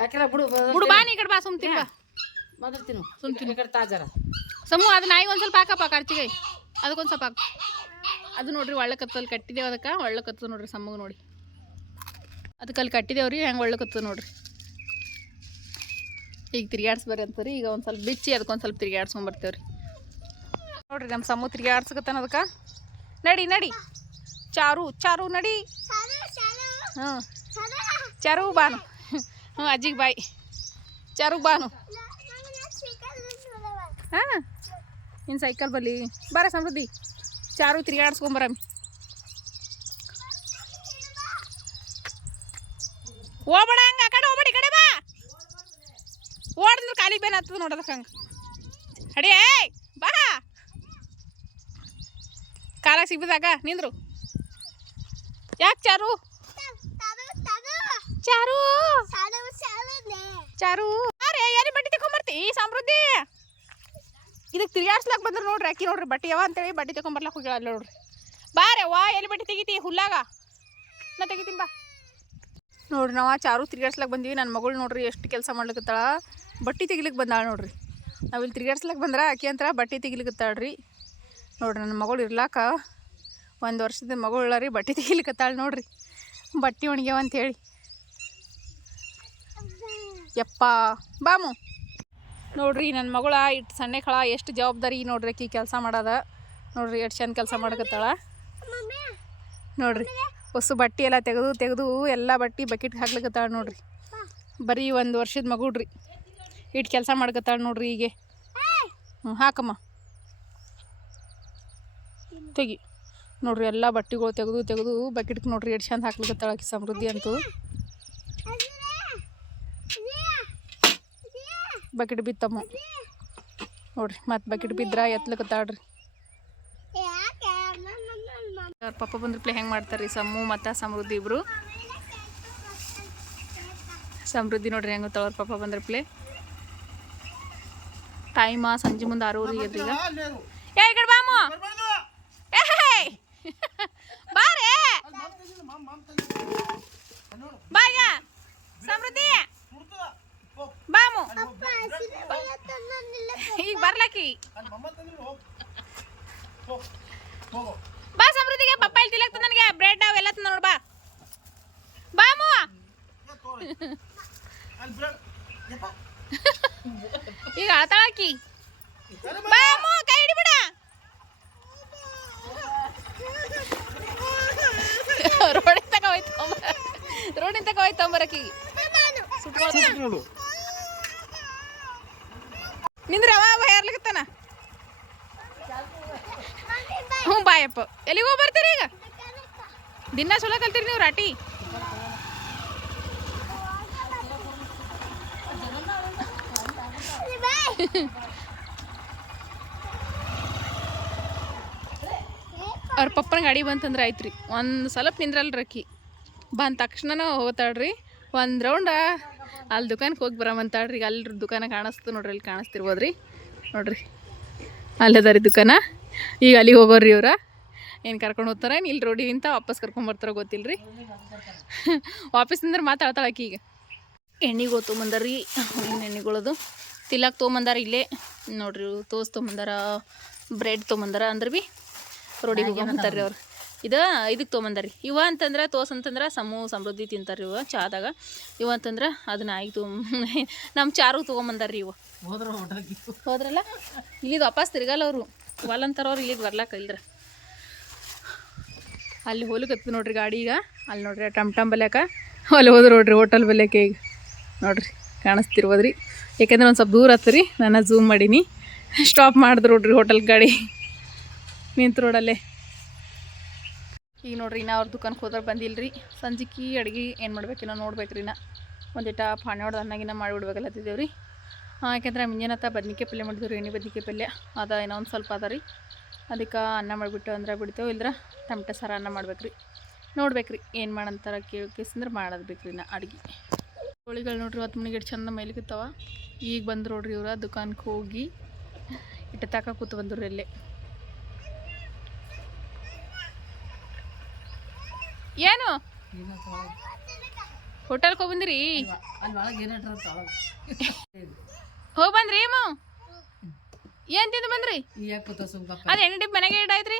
ಯಾಕೆಲ್ಲ ಬಿಡು ಬಿಡು ಬಾ ನೀ ಕಡೆ ಬಾ ಸುಮ್ ತಿನ್ ಬಾ ಮೊದಲು ತಿನ್ನು. ಸುಮ್ ತಿನ್ನು ಕಡೆ ತಾಜಾರ. ಸಮು ಅದು ನಾಯಿಗೆ ಒಂದು ಸ್ವಲ್ಪ ಹಾಕಪ್ಪ ಖರ್ಚಿಗೆ ಅದಕ್ಕೊಂದು ಸ್ವಲ್ಪ ಹಾಕು ಅದು ನೋಡ್ರಿ ಒಳ್ಳೆ ಕತ್ತಲ್ಲಿ ಕಟ್ಟಿದೇವು ಅದಕ್ಕೆ ಒಳ್ಳೆ ಕತ್ತದ ನೋಡ್ರಿ ಸಮ್ಮಗ ನೋಡಿ ಅದಕ್ಕೆ ಅಲ್ಲಿ ಕಟ್ಟಿದೇವ್ರಿ ಹೆಂಗೆ ಒಳ್ಳೆ ಕತ್ತದ ನೋಡ್ರಿ ಈಗ ತಿರ್ಗಾಡ್ಸ್ಬರ್ರಿ ಅಂತಾರೆ ಈಗ ಒಂದು ಸ್ವಲ್ಪ ಬಿಚ್ಚಿ ಅದಕ್ಕೊಂದು ಸ್ವಲ್ಪ ತಿರ್ಗಾಡ್ಸ್ಕೊಂಬರ್ತೇವ್ರಿ ನೋಡ್ರಿ ನಮ್ಮ ಸಮ್ಮು ತಿರ್ಗಾಡ್ಸ್ಕತ್ತಾನ ಅದಕ್ಕೆ ನಡಿ ನಡಿ ಚಾರು ಚಾರು ನಡಿ ಹ್ಞೂ ಚಾರು ಬಾನು ಹ್ಞೂ ಅಜ್ಜಿಗೆ ಬಾಯ್ ಚಾರು ಬಾನು ಹಾಂ ನಿನ್ನ ಸೈಕಲ್ ಬಲ್ಲಿ. ಬರ ಸಮೃದ್ಧಿ. ಚಾರು ತಿರುಗಾಡಿಸ್ಕೊಂಬರಮ್ಮಿ ಹೋಗ್ಬೇಡ ಹಂಗೆ ಆ ಕಡೆ ಹೋಗ್ಬೇಡಿ ಈ ಕಡೆ ಬಾ. ಓಡಿದ್ರೆ ಕಾಲಿಗೆ ಬೇನ ಹತ್ತದ ನೋಡೋದಕ್ಕೆ ಹಂಗೆ. ಅಡಿ ಏಯ್ ಬಾ. ಕಾಲಾಗ ಸಿಗ್ಬಿದಾಗ ನಿಂದ್ರು. ಯಾಕೆ ಚಾರು? ಚಾರು. ಚಾರು. ಯಾರಿ ಬಟ್ಟೆ ತಗೊಂಬರ್ತಿ ಸಮೃದ್ಧಿ? ಇದಕ್ಕೆ ತಿರ್ಗಾಡ್ಸ್ಲಾಕ್ ಬಂದ್ರೆ ನೋಡ್ರಿ ಅಕ್ಕಿ ನೋಡ್ರಿ, ಬಟ್ಟೆ ಯಾವ ಅಂತೇಳಿ ಬಟ್ಟೆ ತಗೊಂಬರ್ಲಾಕ್ ಹೋಗ್ಯಾಳ ನೋಡ್ರಿ. ಬಾರೆ ವಾ ಎಲ್ಲಿ ಬಟ್ಟೆ ತೆಗಿತಿ? ಹುಲ್ಲಾಗ. ನಾ ತೆಗಿತೀನಿ ಬಾ. ನೋಡ್ರಿ ನಾವು ಚಾರು ತಿರ್ಗಾಡ್ಸ್ಲಾಕ್ ಬಂದೀವಿ ನನ್ನ ಮಗಳು ನೋಡ್ರಿ ಎಷ್ಟು ಕೆಲಸ ಮಾಡ್ಲಿಕತ್ತಾಳ. ಬಟ್ಟೆ ತೆಗಿಲಿಕ್ಕೆ ಬಂದಾಳ ನೋಡ್ರಿ. ನಾವಿಲ್ಲಿ ತಿರ್ಗಾಡ್ಸ್ಲಾಕ್ ಬಂದ್ರೆ ಅಕ್ಕಿ ಅಂತರ ಬಟ್ಟೆ ತೆಗಿಲಿಕತ್ತಾಳ್ರಿ. ನೋಡ್ರಿ ನನ್ನ ಮಗಳು ಇರ್ಲಾಕ ಒಂದು ವರ್ಷದ ಮಗಳು ರೀ, ಬಟ್ಟೆ ತೆಗಿಲಿಕ್ಕತ್ತಾಳ ನೋಡ್ರಿ. ಬಟ್ಟೆ ಒಣಗ್ಯಾವ ಅಂತೇಳಿ ಯಪ್ಪ, ಬಾಮು. ನೋಡ್ರಿ ನನ್ನ ಮಗಳ ಇಟ್ಟು ಸಣ್ಣ ಕಳ, ಎಷ್ಟು ಜವಾಬ್ದಾರಿ ನೋಡ್ರಿ ಆಕಿ ಕೆಲಸ ಮಾಡೋದ. ನೋಡ್ರಿ, ಎಷ್ಟು ಚೆಂದ ಕೆಲಸ ಮಾಡ್ಕತ್ತಾಳ. ನೋಡ್ರಿ, ಹೊಸ ಬಟ್ಟೆ ಎಲ್ಲ ತೆಗೆದು ತೆಗೆದು ಎಲ್ಲ ಬಟ್ಟೆ ಬಕೆಟ್ಗೆ ಹಾಕ್ಲಿಕತ್ತಾಳ ನೋಡ್ರಿ. ಬರೀ ಒಂದು ವರ್ಷದ ಮಗುಡ್ರಿ. ಇಟ್ಟು ಕೆಲಸ ಮಾಡ್ಕತ್ತಾಳ ನೋಡ್ರಿ ಹೀಗೆ. ಹ್ಞೂ ಹಾಕಮ್ಮ. ತೆಗಿ. ನೋಡ್ರಿ, ಎಲ್ಲ ಬಟ್ಟೆಗಳು ತೆಗೆದು ತೆಗೆದು ಬಕೆಟ್ಗೆ ನೋಡ್ರಿ ಎಷ್ಟು ಚೆಂದ ಹಾಕ್ಲಿಕತ್ತಾಳ ಸಮೃದ್ಧಿ ಅಂತೂ. ಬಕೆಟ್ ಬಿತ್ತಮ್ಮ. ನೋಡ್ರಿ, ಮತ್ತೆ ಬಕೆಟ್ ಬಿದ್ರ ಎತ್ಲಕತ್ತಾಡ್ರಿ ಅವ್ರ ಪಪ್ಪ ಬಂದ್ರ ಪ್ಲೇ ಹೆಂಗೆ ಮಾಡ್ತಾರ್ರಿ? ಸಮ್ಮು ಮತ್ತು ಸಮೃದ್ಧಿ ಇಬ್ರು. ಸಮೃದ್ಧಿ ನೋಡ್ರಿ ಹೆಂಗೆ ಅವ್ರ ಪಪ್ಪ ಬಂದ್ರ ಪ್ಲೇ. ಟೈಮ ಸಂಜೆ ಮುಂದೆ ಆರೂರಿ ಎದ್ರಿ ಈಗ! ಬಾರೇ. ಸಮೃದ್ಧಿ. ಬಾಮು. ಈಗ ಬರ್ಲಕ್ಕಿ. ಬಾ ಸಮೃದ್ಧಿಗೆ ಪಪ್ಪಾಯಿ ಇಲ್ಲಿ ತಿಲಕ್ ನನಗೆ. ಬ್ರೆಡ್ ಅವೆಲ್ಲ ತಂದ ನೋಡ್ ಬಾ. ಬಾಮು. ಈಗ ಅಳತಾಳಕ್ಕಿ ಬಾಮು ಕೈ ಹಿಡಿಬಿಡ. ರೋಡಿನ ತಕ ಹೋಯ್ತು ರೋಡಿನ ತಕ ಹೋಯ್ತು ತೊಂಬರಕ್ಕಿ. ನಿಂದ್ರ ಅವ ಅವ ಹ್ಞೂ ಬಾಯಪ್ಪ ಎಲ್ಲಿಗೆ ಹೋಗಿ ಬರ್ತೀರಿ ಈಗ? ದಿನ ಚಲೋ ಕಲ್ತೀರಿ ನೀವು, ರಾಟಿ? ಅವ್ರ ಪಪ್ಪನ ಗಾಡಿ ಬಂತಂದ್ರೆ ಆಯ್ತು ರೀ ಒಂದು ಸ್ವಲ್ಪ ನಿಂದ್ರಲ್ರಿ ಅಕ್ಕಿ. ಬಂದ ತಕ್ಷಣ ಹೋಗ್ತಾಳ್ರಿ. ಒಂದು ರೌಂಡ. ಅಲ್ಲಿ ದುಕಾನಕ್ಕೆ ಹೋಗಿ ಬರಮಂತಾಳ್ರಿ ಈಗ ಅಲ್ಲಿ ದುಕಾನ ಕಾಣಿಸ್ತು ನೋಡ್ರಿ ಅಲ್ಲಿ ಕಾಣಿಸ್ತಿರ್ಬೋದ್ರಿ. ನೋಡ್ರಿ. ಅಲ್ಲದ ರೀ ದುಕಾನ. ಈಗ ಅಲ್ಲಿಗೆ ಹೋಗೋರಿ ಇವ್ರ. ಏನು ಕರ್ಕೊಂಡು ಹೋಗ್ತಾರೆ ಇಲ್ಲಿ ರೋಡಿಗಿಂತ ವಾಪಸ್ ಕರ್ಕೊಂಬರ್ತಾರ ಗೊತ್ತಿಲ್ಲ ರೀ ವಾಪಸ್ ಅಂದ್ರೆ ಮಾತಾಡ್ತಾಳೆ ಆಕಿ ಈಗ. ಎಣ್ಣೆಗೆ ತೊಗೊಂಬಂದಾರಿ ಎಣ್ಣೆಗಳದು? ತಿಲ್ಲಕ್ಕೆ ತೊಗೊಂಬಂದಾರ ಇಲ್ಲೇ. ನೋಡ್ರಿ ತೋಸ್ ತೊಗೊಂಬಂದಾರ ಬ್ರೆಡ್ ತೊಗೊಂಬಂದಾರ ಅಂದ್ರೆ ಭೀ ರೋಡಿಗೆ ಹೋಗ್ತಾರ್ರಿ ಅವ್ರು. ಇದು ಇದಕ್ಕೆ ತೊಗೊಂಬಂದಾರಿ ಇವ ಅಂತಂದ್ರೆ ತೋಸ್ ಅಂತಂದ್ರೆ ಸಮೂ ಸಮೃದ್ಧಿ ತಿಂತಾರೆ ಇವ ಚಾದಾಗ ಇವ ಅಂತಂದ್ರೆ ಅದನ್ನ ಆಯ್ತು ನಮ್ಮ ಚಾರು ತೊಗೊಂಬಂದಾರ್ರಿ ಇವ. ಹೋದ್ರಲ್ಲ? ಇಲ್ಲಿದು ವಾಪಸ್ ತಿರ್ಗಲ್ಲ ಅವರು. ವಾಲಂತಾರವ್ರು ಇಲ್ಲಿಗೆ ಬರ್ಲಾಕ ಇಲ್ರ. ಅಲ್ಲಿ ಹೋಲಿಕತ್ತು ನೋಡ್ರಿ ಗಾಡಿ ಈಗ. ಅಲ್ಲಿ ನೋಡ್ರಿ ಟಮ್ ಟಮ್ ಬಲ್ಯಾಕ. ಅಲ್ಲಿ ಹೋದ್ರು ನೋಡ್ರಿ ಹೋಟೆಲ್ ಬಲ್ಯಾಕ ಈಗ. ನೋಡ್ರಿ ಕಾಣಿಸ್ತಿರ್ಬೋದ್ರಿ. ಯಾಕಂದ್ರೆ ಒಂದು ಸ್ವಲ್ಪ ದೂರ ಹತ್ತರಿ ನಾನು ಝೂಮ್ ಮಾಡೀನಿ. ಸ್ಟಾಪ್ ಮಾಡಿದ್ರು ನೋಡ್ರಿ ಹೋಟೆಲ್ ಗಾಡಿ. ನಿಂತು ರೋಡಲ್ಲೇ ಈಗ ನೋಡ್ರಿ, ಇನ್ನ ಅವ್ರ ದುಕಾನ್ಗೆ ಹೋದ್ರೆ ಬಂದಿಲ್ರಿ. ಸಂಜಿಕಿ ಅಡ್ಗೆ ಏನು ಮಾಡ್ಬೇಕಿನ್ನ ನೋಡ್ಬೇಕ್ರಿ ನಾ ಒಂದಿಟ ಪಾಣೆ ಹೊಡ್ದು ಅನ್ನಾಗಿನ ಮಾಡಿಬಿಡ್ಬೇಕಲ್ಲತ್ತಿದ್ದೇವೆ ರೀ ಯಾಕೆಂದ್ರೆ ತ ಬದ್ನಿಕಾಯಿ ಪಲ್ಯ ಮಾಡಿದ್ವಿ ಎಣ್ಣೆ ಬದ್ನಿಕಾಯಿ ಪಲ್ಯ. ಅದ ಏನೋ ಒಂದು ಸ್ವಲ್ಪ ಅದ ರೀ ಅದಕ್ಕೆ ಅನ್ನ ಮಾಡಿಬಿಟ್ಟು ಅಂದ್ರೆ ಬಿಡ್ತೇವೆ, ಇಲ್ದ್ರ ಟಮಟೆ ಸಾರ ಅನ್ನ ಮಾಡ್ಬೇಕ್ರಿ. ರೀ ನೋಡ್ಬೇಕು ರೀ ಏನು ಮಾಡಂತಾರ ಕೇಳ್ಕೇಸಂದ್ರೆ ಮಾಡೋದು ಬೇಕು ರೀ ನಾ ಅಡುಗೆ. ಕೋಳಿಗಳು ನೋಡ್ರಿ ಹೊತ್ತು ಮನೆಗೆ ಚಂದ ಮೈಲಿಕತ್ತಾವ ಈಗ ಬಂದ್ರು ನೋಡ್ರಿ ಇವ್ರ ದುಕಾನ್ಗೆ ಹೋಗಿ ಇಟ್ಟು ತಾಕ ಕೂತು ಬಂದ್ರು ಇಲ್ಲೇ. ಏನು? ಹೋಟೆಲ್ಗೆ ಹೋಗಿ ಬಂದಿರಿ ಹೋಗಿ ಬಂದ್ರಿ ಅಮ್ಮ. ಏನು ತಿಂದು ಬಂದ್ರಿ? ಅದು ಎಣ್ಣೆ ಡಿಪ್ ಮನೆಗೆ ಇಡಾಯ್ತ್ರಿ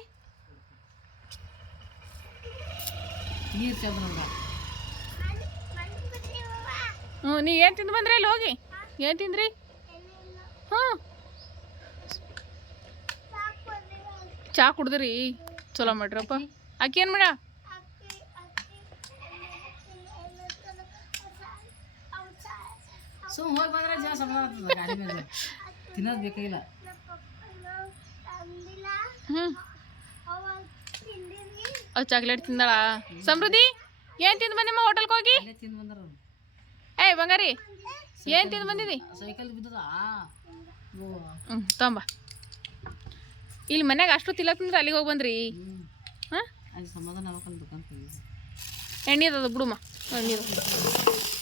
ಹ್ಞೂ ನೀ ಏನು ತಿಂದು ಬಂದ್ರಿ ಅಲ್ಲಿ ಹೋಗಿ? ಏನು ತಿಂದ್ರಿ? ಹ್ಞೂ ಚಾ ಕುಡ್ದ್ರಿ. ಚಲೋ ಮಾಡ್ರಪ್ಪ ಆಕಿ ಏನು ಮಾಡ ಸುಮ್ ಹೋಗಿ ಬಂದ್ರೆ ಜನ ಸಮಾಧಾನ ಆಗ್ತದೆ ಗಾಡಿ ಮೇಲೆ ತಿನ್ನೋದು ಬೇಕಾಗಿಲ್ಲ. ಹ್ಞೂ ಅದು ಚಾಕ್ಲೇಟ್ ತಿಂದಾಳ? ಸಮೃದ್ಧಿ ಏನು ತಿಂದು ಬಂದಿಮ್ಮ ಹೋಟೆಲ್ಗೆ ಹೋಗಿ? ಏ ತಿಂದು ಬಂದ್ರ ಏಯ್ ಬಂಗಾರಿ ಏನು ತಿಂದು ಬಂದಿದಿ? ಸೈಕಲ್ ಬಿದ್ದದ? ಹ್ಞೂ ತೊಂಬ ಇಲ್ಲಿ ಮನ್ಯಾಗ ಅಷ್ಟು ತಿಲ್ಲ ತಿಂದ್ರೆ ಅಲ್ಲಿಗೆ ಹೋಗಿ ಬಂದ್ರಿ? ಹಾಂ? ಸಮಾಧಾನ ಎಣ್ಣೆ ಅದ ಬಿಡುಮ್ಮ ಎಣ್ಣೆ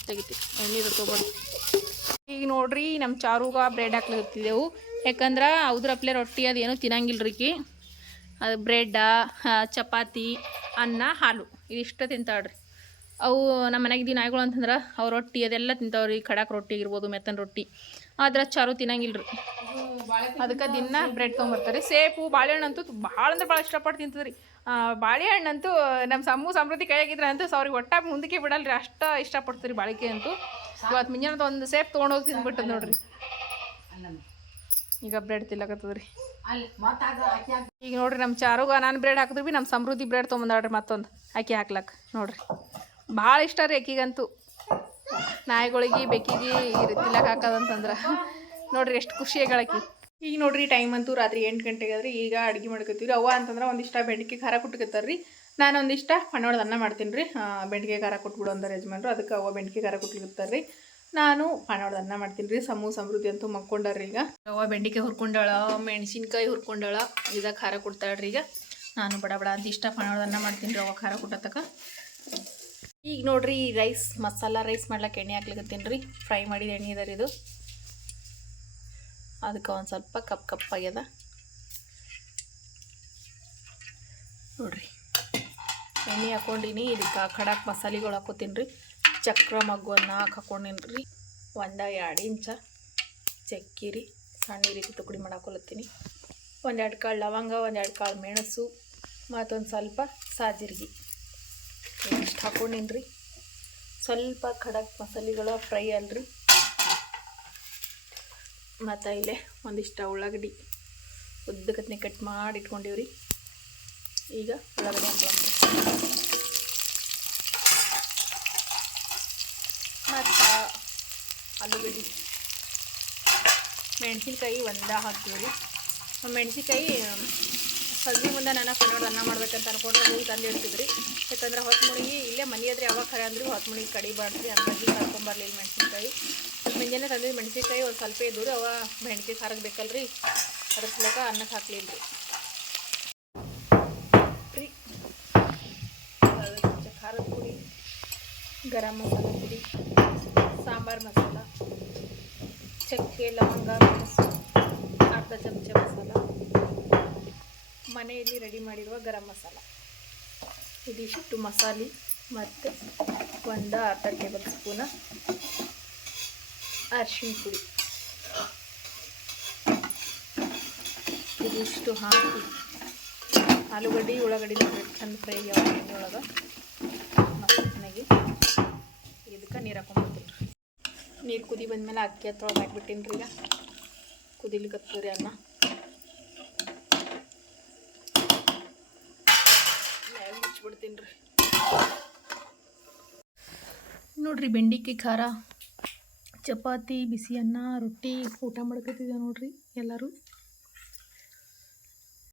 ತೆಗಿತಿ. ಎಣ್ಣೆ ತೊಗೊಬಾರ್ದು ಈಗ ನೋಡ್ರಿ ನಮ್ಮ ಚಾರುಗ ಬ್ರೆಡ್ ಹಾಕ್ಲಿತ್ತಿದ್ದೆವು ಯಾಕಂದ್ರೆ ಅಪ್ಲೆ ರೊಟ್ಟಿ ಅದೇನು ತಿನ್ನಂಗಿಲ್ಲ ರೀಕಿ ಅದು ಬ್ರೆಡ್ಡ ಚಪಾತಿ, ಅನ್ನ, ಹಾಲು ಇದಿಷ್ಟು ತಿಂತಾಳ್ರಿ. ಅವು ನಮ್ಮ ಮನೆಗೆ ದಿನ ನಾಯಿಗಳು ಅಂತಂದ್ರೆ ಅವು ರೊಟ್ಟಿ ಅದೆಲ್ಲ ತಿಂತಾವ್ರಿ. ಖಡಾಕ್ ರೊಟ್ಟಿ ಆಗಿರ್ಬೋದು, ಮೆತ್ತನ ರೊಟ್ಟಿ. ಆದ್ರೆ ಚಾರು ತಿನ್ನಂಗಿಲ್ಲ ರೀ ಅದಕ್ಕೆ ದಿನ ಬ್ರೆಡ್ ತೊಗೊಂಬರ್ತಾರೆ ಸೇಪು, ಬಾಳೆಹಣ್ಣು ಅಂತೂ ಭಾಳ ಅಂದ್ರೆ ಭಾಳ ಇಷ್ಟಪಟ್ಟು ತಿಂತದ್ರಿ. ಬಾಳೆಹಣ್ಣಂತೂ ನಮ್ಮ ಸಮ್ಮು ಸಮೃದ್ಧಿ ಕೈಯಾಗಿದ್ರೆ ಅಂತೂ ಅವ್ರಿಗೆ ಒಟ್ಟಾಗಿ ಮುಂದಕ್ಕೆ ಬಿಡಲ್ರಿ. ಅಷ್ಟು ಇಷ್ಟಪಡ್ತೀರಿ ಬಾಳಿಕೆ ಅಂತೂ. ಇವತ್ತು ಮುಂಜಾನೆ ಒಂದು ಸೇಪ್ ತೊಗೊಂಡೋಗಿ ತಿಂದ್ಬಿಟ್ಟು ನೋಡ್ರಿ. ಈಗ ಬ್ರೆಡ್ ತಿಲ್ಲಕತ್ತದ್ರಿ ಈಗ ನೋಡ್ರಿ ನಮ್ಮ ಚಾರುಗ ನಾನು ಬ್ರೆಡ್ ಹಾಕಿದ್ವಿ ಭೀ ನಮ್ಮ ಸಮೃದ್ಧಿ ಬ್ರೆಡ್ ತೊಗೊಂಬಂದಾಡ್ರಿ ಮತ್ತೊಂದು ಅಕ್ಕಿ ಹಾಕ್ಲಕ್ಕ ನೋಡ್ರಿ. ಭಾಳ ಇಷ್ಟ ರೀ ಅಕ್ಕಿಗಂತೂ. ನಾಯಿಗಳಿಗೆ ಬೆಕ್ಕಿಗೆ ಈ ರೀತಿ ತಿಲ್ಲಕ್ ಹಾಕೋದಂತಂದ್ರೆ ನೋಡ್ರಿ ಎಷ್ಟು ಖುಷಿ ಆಗಳಕಿ ಈಗ ನೋಡ್ರಿ ಟೈಮ್ ಅಂತೂ ರಾತ್ರಿ ಎಂಟು ಗಂಟೆಗೆ ಆದ್ರೆ. ಈಗ ಅಡುಗೆ ಮಾಡ್ಕೊತೀವಿ ಅವ್ವ ಅಂತಂದ್ರೆ ಒಂದಿಷ್ಟ ಬೆಂಡಿಕೆ ಖಾರ ಕುಟ್ಕೊತಾರ್ರಿ ನಾನು ಒಂದಿಷ್ಟ ಪಣ್ಣೊಳ್ದು ಅನ್ನ ಮಾಡ್ತೀನಿ ರೀ ಬೆಂಡಿಗೆ ಖಾರ ಕೊಟ್ಬಿಡು ಅಂದ್ರೆ ಯಜಮಾನ್ರು. ಅದಕ್ಕೆ ಅವ ಬೆಂಡಿಗೆ ಖಾರ ರೀ ನಾನು ಪಣ್ಣೊಳ್ದು ಅನ್ನ ಮಾಡ್ತೀನಿ ರೀ ಸಮೂ ಸಮೃದ್ಧಿ ಅಂತೂ ಮಕ್ಕೊಂಡಾರ್ರಿ ಈಗ. ಅವ ಬೆಂಡಿಕೆ ಹುರ್ಕೊಂಡಾಳ, ಮೆಣಸಿನ್ಕಾಯಿ ಹುರ್ಕೊಂಡಾಳ ಇದಾಗ ಖಾರ ಕೊಡ್ತಾಳ್ರಿ ಈಗ. ನಾನು ಬಡ ಬಡ ಅಂತ ಇಷ್ಟ ಪಣ್ಣೊಳ್ದು ಅನ್ನ ಮಾಡ್ತೀನಿ ರೀ ಅವ ಖಾರ ಕೊಟ್ಟತಕ್ಕ. ಈಗ ನೋಡ್ರಿ ರೈಸ್, ಮಸಾಲ ರೈಸ್ ಮಾಡ್ಲಕ್ಕೆ ಎಣ್ಣೆ ಹಾಕ್ಲಿಕ್ಕತ್ತೀನಿ ರೀ ಫ್ರೈ ಮಾಡಿದ ಎಣ್ಣೆ ಇದಾರೆ ಇದು. ಅದಕ್ಕೆ ಒಂದು ಸ್ವಲ್ಪ ಕಪ್ ಕಪ್ಪಾಗ್ಯದ ನೋಡ್ರಿ. ಎಣ್ಣೆ ಹಾಕೊಂಡಿನಿ ಇದಕ್ಕೆ ಖಡಕ್ ಮಸಾಲೆಗಳು ಹಾಕೋತೀನಿ ರೀ ಚಕ್ರ ಮಗುವನ್ನು ಹಾಕೊಂಡೀನಿ ರೀ ಒಂದು ಎರಡು ಇಂಚ ಚಕ್ಕಿ ರೀ ಸಣ್ಣ ರೀತಿ ತುಕಡಿ ಮಾಡಾಕೊಲತ್ತೀನಿ. ಒಂದೆರಡು ಕಾಳು ಲವಂಗ, ಒಂದೆರಡು ಕಾಳು ಮೆಣಸು, ಮತ್ತೊಂದು ಸ್ವಲ್ಪ ಸಾಜಿರ್ಗಿ. ಇಷ್ಟು ಹಾಕೊಂಡೀನಿ ರೀ ಸ್ವಲ್ಪ ಖಡಕ್ ಮಸಾಲೆಗಳು ಫ್ರೈ ಅಲ್ರಿ. ಮತ್ತು ಇಲ್ಲೇ ಒಂದಿಷ್ಟು ಉಳ್ಳಾಗಡ್ಡಿ ಉದ್ದಗತ್ನೆ ಕಟ್ ಮಾಡಿ ಇಟ್ಕೊಂಡಿವ್ರಿ. ಈಗ ಉಳ್ಳಾಗಡ್ಡಿ ಹಾಕೊಳ್ಳೋಣ ಮತ್ತು ಆಲೂಗಡ್ಡೆ. ಮೆಣಸಿನ್ಕಾಯಿ ಒಂದ ಹಾಕ್ತೀವಿ ಮೆಣಸಿನ್ಕಾಯಿ, ಸಜ್ಜಿ ಮುಂದೆ ನಾನು ಕನ್ನಡ ಅನ್ನ ಮಾಡ್ಬೇಕಂತ ಅನ್ಕೊಂಡ್ರೆ ಹೋಗಿ ತಂದು ಇಡ್ತಿದ್ರಿ ಯಾಕಂದ್ರೆ ಹೊತ್ತು ಮುಳುಗಿ ಇಲ್ಲೇ ಮನೆ ಆದ್ರೆ ಯಾವಾಗ ಖರೆ ಅಂದ್ರೆ ಹೊತ್ತು ಮುಳುಗಿ ಕಡಿಬಾರ್ದ್ರಿ ಹಂಗಾಗಿ ಕರ್ಕೊಂಬರ್ಲಿಲ್ಲ ಮೆಣಸಿನ್ಕಾಯಿ. ಮುಂಜಾನೆ ತಂದಿದ್ದು ಮೆಣಸಿನ್ಕಾಯಿ ಒಂದು ಸ್ವಲ್ಪ ಇದ್ದವು ಅವ ಬೆಂಡಿಕೆ ಖಾರಕ್ಕೆ ಬೇಕಲ್ರಿ. ಅದ್ರ ಸಲಕ ಅನ್ನಕ್ಕೆ ಹಾಕ್ಲಿಲ್ಲ ರೀ ರೀ ಖಾರದ ಪುಡಿ ಗರಂ ಮಸಾಲ ಪುಡಿ, ಸಾಂಬಾರು ಮಸಾಲ, ಚಕ್ಕೆ, ಲವಂಗ, ಮೆಣಸು, ಅರ್ಧ ಚಮಚ ಮಸಾಲ. ಮನೆಯಲ್ಲಿ ರೆಡಿ ಮಾಡಿರುವ ಗರಂ ಮಸಾಲ. ಇದಿಷ್ಟು ಮಸಾಲೆ ಮತ್ತು ಒಂದು ಅರ್ಧ ಟೇಬಲ್ ಸ್ಪೂನ ಅರಿಶಿನ ಪುಡಿ. ಇದಿಷ್ಟು ಹಾಕಿ ಆಲೂಗಡ್ಡೆ, ಉಳ್ಳಾಗಡ್ಡಿ ಚಂದ ಫ್ರೈ ಯಾವ ಒಳಗೆ ಚೆನ್ನಾಗಿ ನೀರು ಹಾಕೊಂಡ್ಬಿಡ್ತೀನಿ ನೀರು ಕುದಿ ಬಂದಮೇಲೆ ಅಕ್ಕಿ ಹತ್ರ ಹಾಕ್ಬಿಟ್ಟಿನಿ ರೀ ಈಗ. ಕುದಿಲಿಕತ್ತದ್ರಿ ಅನ್ನ. ಮ್ಯಾಗ ಮುಚ್ಚಿಬಿಡ್ತೀನಿ ರೀ. ನೋಡ್ರಿ ಬೆಂಡಿಕಾಯಿ ಖಾರ, ಚಪಾತಿ, ಬಿಸಿ ಅನ್ನ, ರೊಟ್ಟಿ, ಊಟ ಮಾಡ್ಕೊತಿದ್ದೆ ನೋಡ್ರಿ ಎಲ್ಲರೂ.